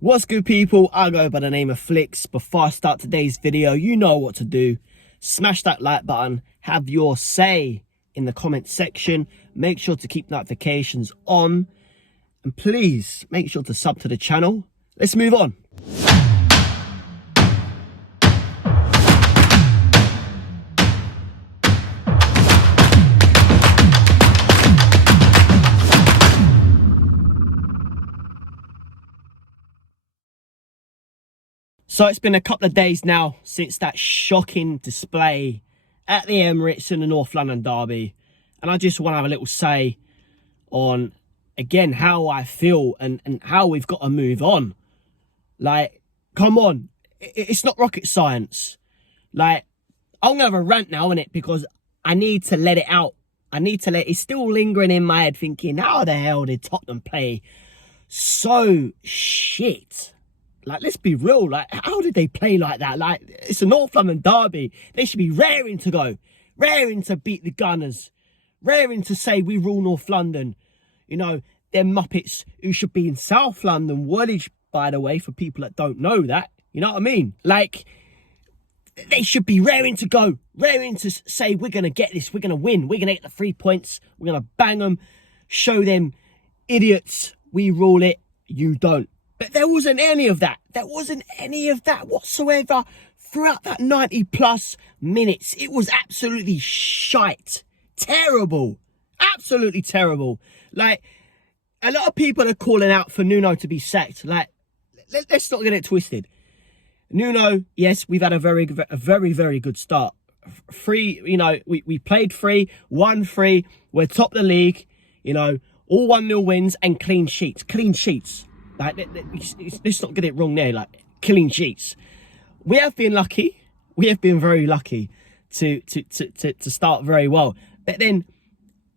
What's good, people? I go by the name of Flicks. Before I start today's video, you know what to do. Smash that like button, have your say in the comment section, make sure to keep notifications on, and please make sure to sub to the channel. Let's move on. So it's been a couple of days now since that shocking display at the Emirates in the North London derby. And I just want to have a little say on, again, how I feel and how we've got to move on. Like, come on. It's not rocket science. Like, I'm going to have a rant now, innit? Because I need to let it out. It's still lingering in my head thinking, how the hell did Tottenham play so shit? Like, let's be real. Like, how did they play like that? Like, it's a North London derby. They should be raring to go. Raring to beat the Gunners. Raring to say we rule North London. You know, them Muppets who should be in South London. Woolwich, by the way, for people that don't know that. You know what I mean? Like, they should be raring to go. Raring to say, we're going to get this. We're going to win. We're going to get the 3 points. We're going to bang them. Show them idiots. We rule it. You don't. But there wasn't any of that. There wasn't any of that whatsoever throughout that 90 plus minutes. It was absolutely shite. Terrible. Absolutely terrible. Like, a lot of people are calling out for Nuno to be sacked. Like, let's not get it twisted. Nuno, yes, we've had a very, very good start. Three, you know, we played 3, won 3. We're top of the league, you know, all 1-0 wins and clean sheets. Clean sheets. Like, let's not get it wrong there. Like, clean sheets. We have been lucky. We have been very lucky to start very well. But then,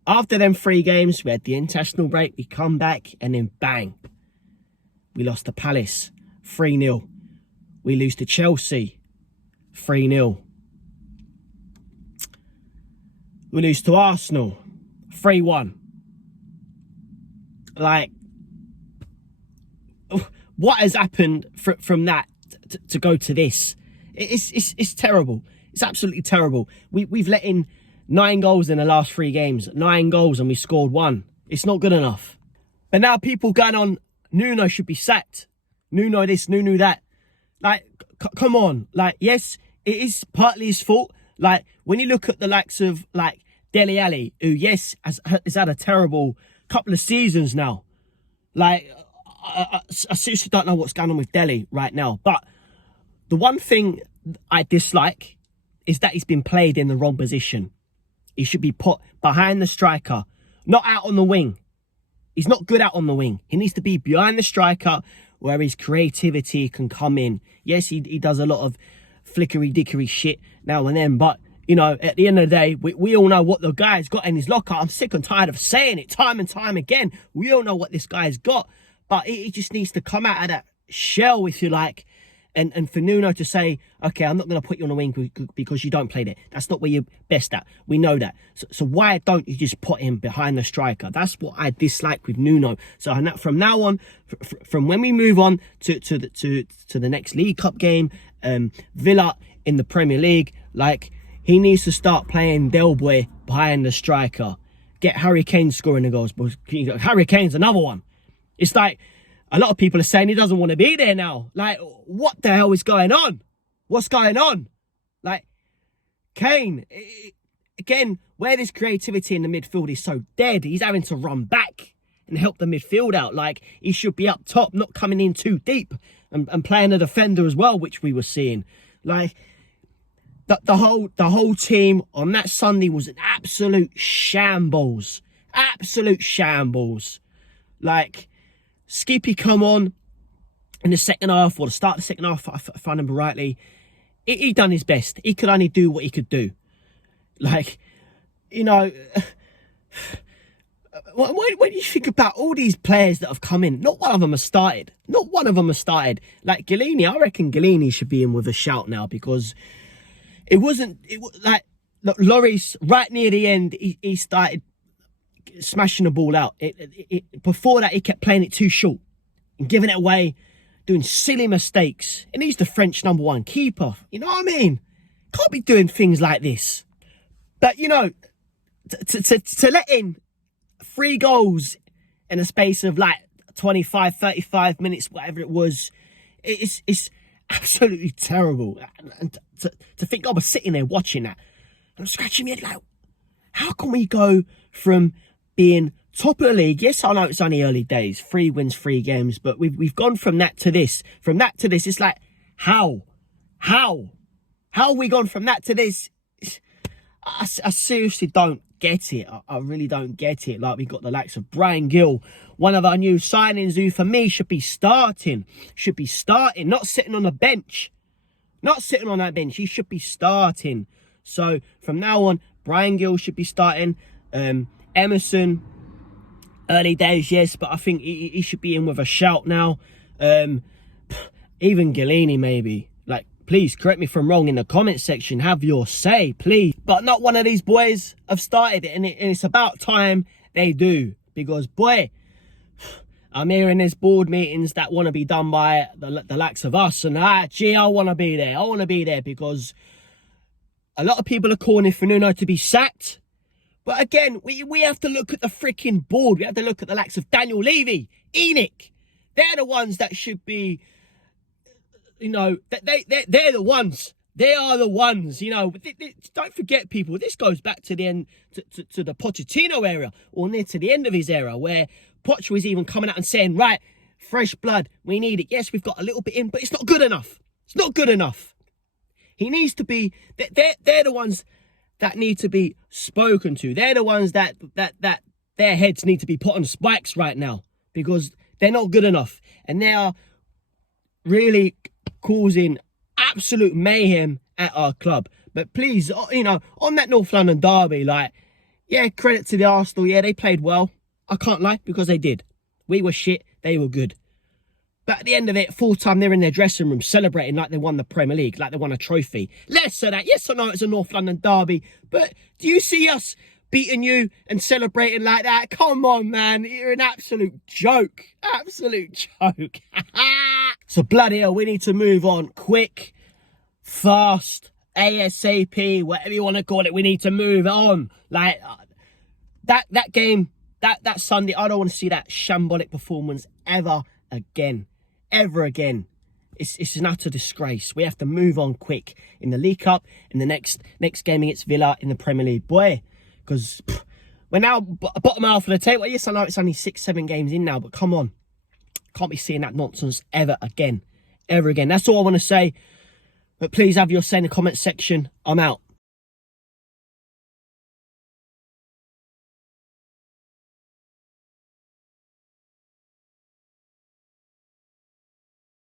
after them 3 games, we had the international break. We come back and then bang, we lost to Palace 3-0. We lose to Chelsea 3-0. We lose to Arsenal 3-1. Like, what has happened from that to go to this? It's terrible. It's absolutely terrible. We've let in 9 goals in the last 3 games. 9 goals and we scored 1. It's not good enough. But now people going on, Nuno should be sacked. Nuno this, Nuno that. Like, come on. Like, yes, it is partly his fault. Like, when you look at the likes of, like, Dele Alli, who, yes, has had a terrible couple of seasons now. Like, I seriously don't know what's going on with Dele right now. But the one thing I dislike is that he's been played in the wrong position. He should be put behind the striker, not out on the wing. He's not good out on the wing. He needs to be behind the striker where his creativity can come in. Yes, he does a lot of flickery-dickery shit now and then. But, you know, at the end of the day, we all know what the guy's got in his locker. I'm sick and tired of saying it time and time again. We all know what this guy's got. But he just needs to come out of that shell, if you like, and for Nuno to say, okay, I'm not going to put you on the wing because you don't play there. That's not where you're best at. We know that. So why don't you just put him behind the striker? That's what I dislike with Nuno. So from now on, from when we move on to the next League Cup game, Villa in the Premier League, like, he needs to start playing Del Boy behind the striker. Get Harry Kane scoring the goals. Harry Kane's another one. It's like, a lot of people are saying he doesn't want to be there now. Like, what the hell is going on? What's going on? Like, Kane, again, where this creativity in the midfield is so dead, he's having to run back and help the midfield out. Like, he should be up top, not coming in too deep and playing a defender as well, which we were seeing. Like, the whole team on that Sunday was an absolute shambles. Absolute shambles. Like, Skippy come on in the second half, or the start of the second half, if I remember rightly. He done his best. He could only do what he could do. Like, you know, when you think about all these players that have come in, not one of them has started. Not one of them has started. Like, Galini, I reckon Galini should be in with a shout now, because it was like, look, Lloris, right near the end, he started smashing the ball out. Before that, he kept playing it too short and giving it away. doing silly mistakes. And he's the French #1 keeper. You know what I mean? Can't be doing things like this. But, you know, to let in 3 goals in a space of like 25, 35 minutes, whatever it was, it's absolutely terrible. And to think I was sitting there watching that, I'm scratching my head like, how can we go from being top of the league? Yes, I know it's only early days, 3 wins, 3 games, but we've gone from that to this. From that to this, it's like, how have we gone from that to this? I seriously don't get it. I really don't get it. Like, we got the likes of Brian Gill, one of our new signings, who for me should be starting, not sitting on the bench. Not sitting on that bench. He should be starting. So from now on, Brian Gill should be starting. Emerson, early days, yes, but I think he should be in with a shout now. Even Gillini, maybe. Like, please correct me if I'm wrong in the comment section. Have your say, please. But not one of these boys have started it, and it's about time they do. Because, boy, I'm hearing there's board meetings that want to be done by the likes of us. And, gee, I want to be there. I want to be there because a lot of people are calling for Nuno to be sacked. But again, we have to look at the freaking board. We have to look at the likes of Daniel Levy, Enoch. They're the ones that should be, you know, they're the ones. They are the ones, you know. Don't forget, people, this goes back to the end, to the Pochettino era, or near to the end of his era, where Poch was even coming out and saying, right, fresh blood, we need it. Yes, we've got a little bit in, but it's not good enough. It's not good enough. He needs to be, they're the ones that need to be spoken to. They're the ones that their heads need to be put on spikes right now, because they're not good enough. And they are really causing absolute mayhem at our club. But please, you know, on that North London derby, like, yeah, credit to the Arsenal. Yeah, they played well. I can't lie, because they did. We were shit. They were good. But at the end of it, full time, they're in their dressing room celebrating like they won the Premier League, like they won a trophy. Less of that. Yes, I know it's a North London derby, but do you see us beating you and celebrating like that? Come on, man. You're an absolute joke. Absolute joke. So bloody hell, we need to move on quick, fast, ASAP, whatever you want to call it. We need to move on. Like, that game, that Sunday, I don't want to see that shambolic performance ever again. Ever again. It's an utter disgrace. We have to move on quick in the League Cup, in the next game against Villa in the Premier League. Boy, because we're now bottom half of the table. Yes, I know it's only 6-7 games in now, but come on. Can't be seeing that nonsense ever again. Ever again. That's all I want to say. But please have your say in the comment section. I'm out.